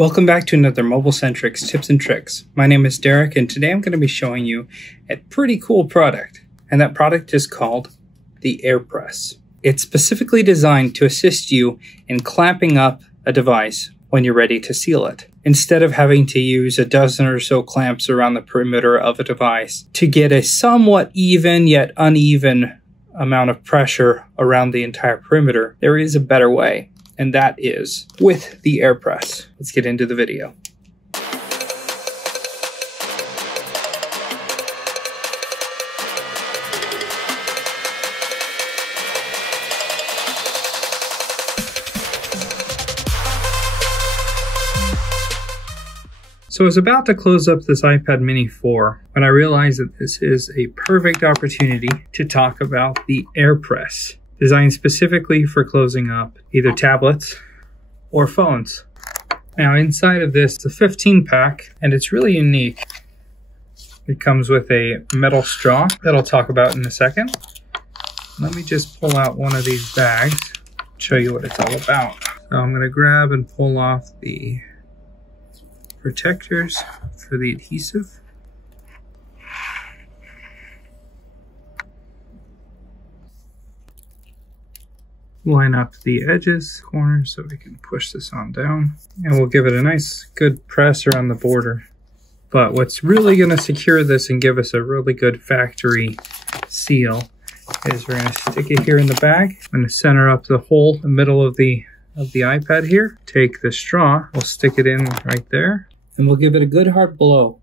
Welcome back to another MobileSentrix tips and tricks. My name is Derek, and today I'm going to be showing you a pretty cool product, and that product is called the Air Press. It's specifically designed to assist you in clamping up a device when you're ready to seal it, instead of having to use a dozen or so clamps around the perimeter of a device to get a somewhat even yet uneven amount of pressure around the entire perimeter. There is a better way, and that is with the Air Press. Let's get into the video. So I was about to close up this iPad mini 4 when I realized that this is a perfect opportunity to talk about the Air Press, designed specifically for closing up either tablets or phones. Now inside of this, it's a 15 pack, and it's really unique. It comes with a metal straw that I'll talk about in a second. Let me just pull out one of these bags, show you what it's all about. So I'm going to grab and pull off the protectors for the adhesive. Line up the edges, corners, so we can push this on down. And we'll give it a nice good press around the border. But what's really going to secure this and give us a really good factory seal is we're going to stick it here in the bag. I'm going to center up the hole in the middle of the iPad here. Take the straw, we'll stick it in right there, and we'll give it a good hard blow.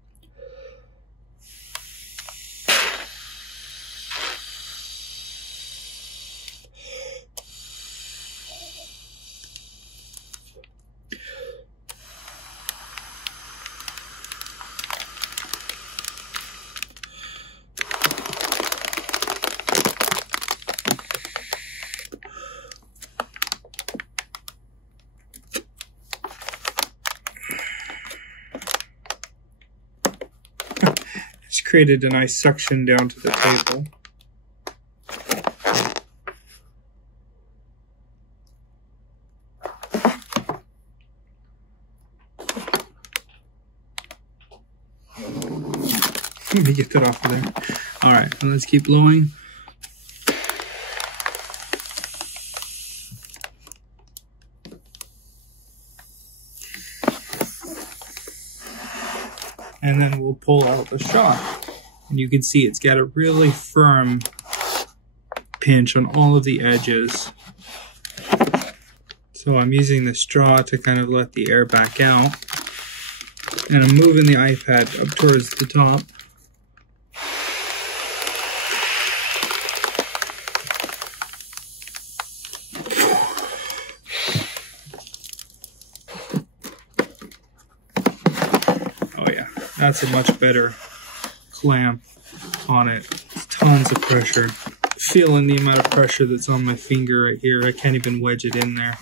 It's created a nice suction down to the table. Let me get that off of there. All right, and let's keep blowing. And then we'll pull out the straw. And you can see it's got a really firm pinch on all of the edges. So I'm using the straw to kind of let the air back out. And I'm moving the iPad up towards the top. That's a much better clamp on it. Tons of pressure. Feeling the amount of pressure that's on my finger right here. I can't even wedge it in there.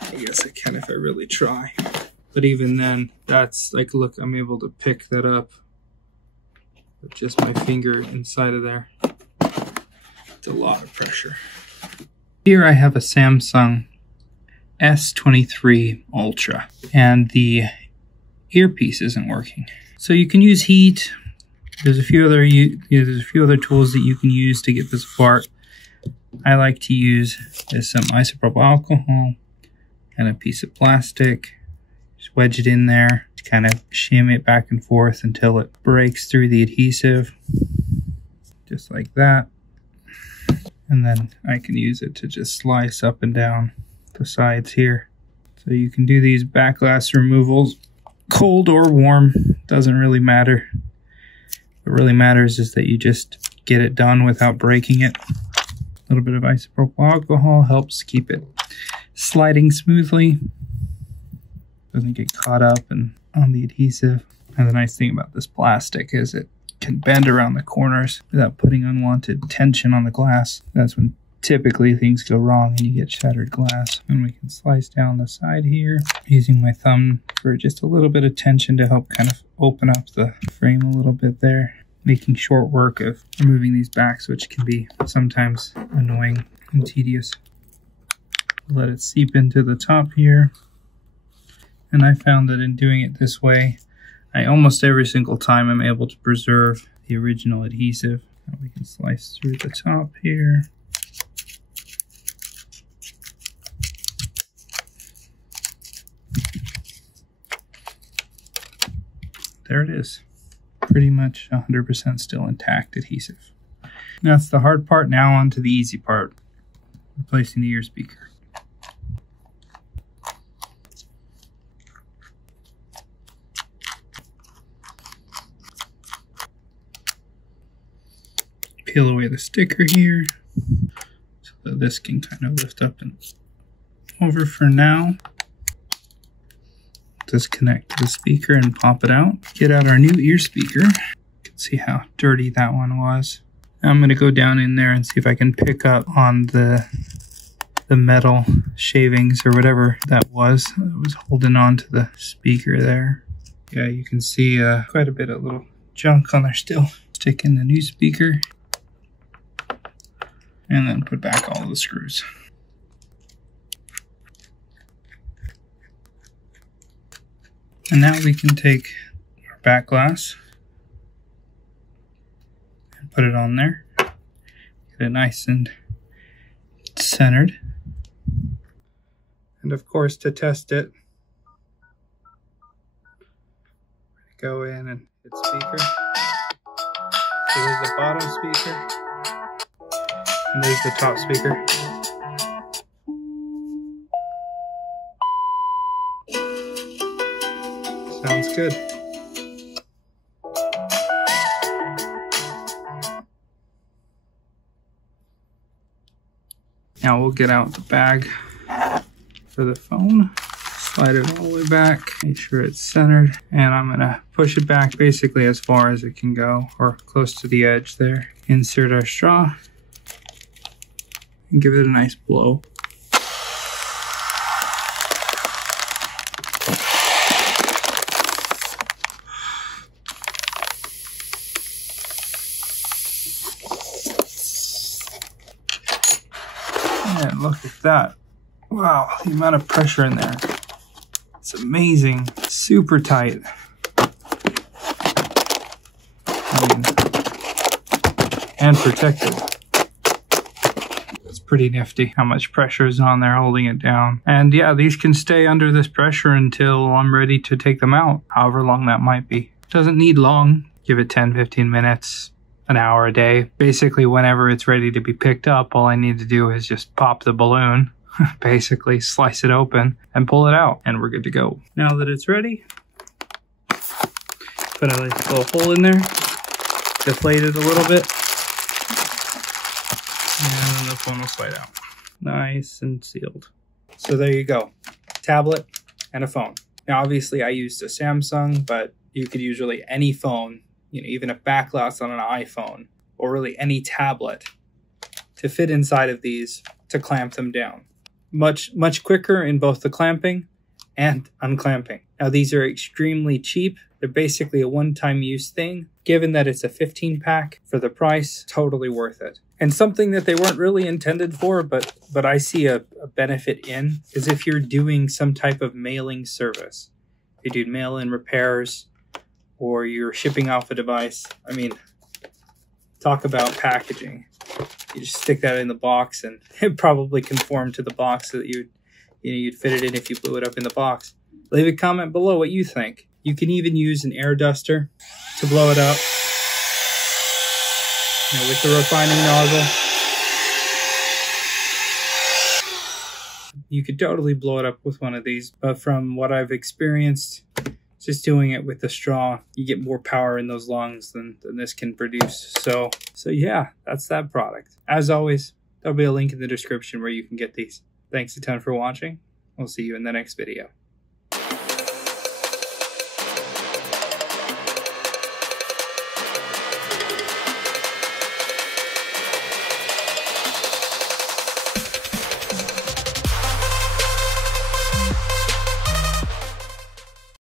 I guess I can if I really try. But even then, that's like, look, I'm able to pick that up with just my finger inside of there. It's a lot of pressure. Here I have a Samsung S23 Ultra, and the earpiece isn't working. So you can use heat. There's a few other tools that you can use to get this apart. I like to use some isopropyl alcohol and a piece of plastic. Just wedge it in there, just kind of shimmy it back and forth until it breaks through the adhesive, just like that. And then I can use it to just slice up and down the sides here. So you can do these back glass removals cold or warm, doesn't really matter. What really matters is that you just get it done without breaking it. A little bit of isopropyl alcohol helps keep it sliding smoothly. Doesn't get caught up on the adhesive. And the nice thing about this plastic is it can bend around the corners without putting unwanted tension on the glass. That's when typically things go wrong and you get shattered glass. And we can slice down the side here using my thumb for just a little bit of tension to help kind of open up the frame a little bit there, making short work of removing these backs, which can be sometimes annoying and tedious. Let it seep into the top here. And I found that in doing it this way, I almost every single time I'm able to preserve the original adhesive. Now we can slice through the top here. There it is. Pretty much 100% still intact adhesive. That's the hard part. Now on to the easy part, replacing the ear speaker. Peel away the sticker here so that this can kind of lift up and over for now. Disconnect the speaker and pop it out. Get out our new ear speaker. You can see how dirty that one was. Now I'm going to go down in there and see if I can pick up on the metal shavings or whatever that was holding on to the speaker there. Yeah, you can see quite a bit of little junk on there still. Stick in the new speaker and then put back all the screws. And now we can take our back glass and put it on there. Get it nice and centered. And of course, to test it, go in and hit speaker. So there's the bottom speaker, and there's the top speaker. Sounds good. Now we'll get out the bag for the phone, slide it all the way back, make sure it's centered, and I'm gonna push it back basically as far as it can go, or close to the edge there. Insert our straw and give it a nice blow. And look at that. Wow, the amount of pressure in there. It's amazing. Super tight. And protected. It's pretty nifty how much pressure is on there holding it down. And yeah, these can stay under this pressure until I'm ready to take them out, however long that might be. Doesn't need long. Give it 10-15 minutes. An hour a day. Basically, whenever it's ready to be picked up, all I need to do is just pop the balloon, basically slice it open and pull it out, and we're good to go. Now that it's ready, put a nice little hole in there, deflate it a little bit, and then the phone will slide out. Nice and sealed. So there you go. Tablet and a phone. Now obviously I used a Samsung, but you could use really any phone, you know, even a back glass on an iPhone, or really any tablet, to fit inside of these to clamp them down. Much quicker in both the clamping and unclamping. Now these are extremely cheap. They're basically a one-time use thing. Given that it's a 15-pack for the price, totally worth it. And something that they weren't really intended for, but I see a benefit in, is if you're doing some type of mailing service. If you do mail-in repairs, or you're shipping off a device. I mean, talk about packaging. You just stick that in the box and it probably conform to the box so that you'd fit it in if you blew it up in the box. Leave a comment below what you think. You can even use an air duster to blow it up, you know, with the refining nozzle. You could totally blow it up with one of these, but from what I've experienced, just doing it with the straw, you get more power in those lungs than this can produce. So yeah, that's that product. As always, there'll be a link in the description where you can get these. Thanks a ton for watching. We'll see you in the next video.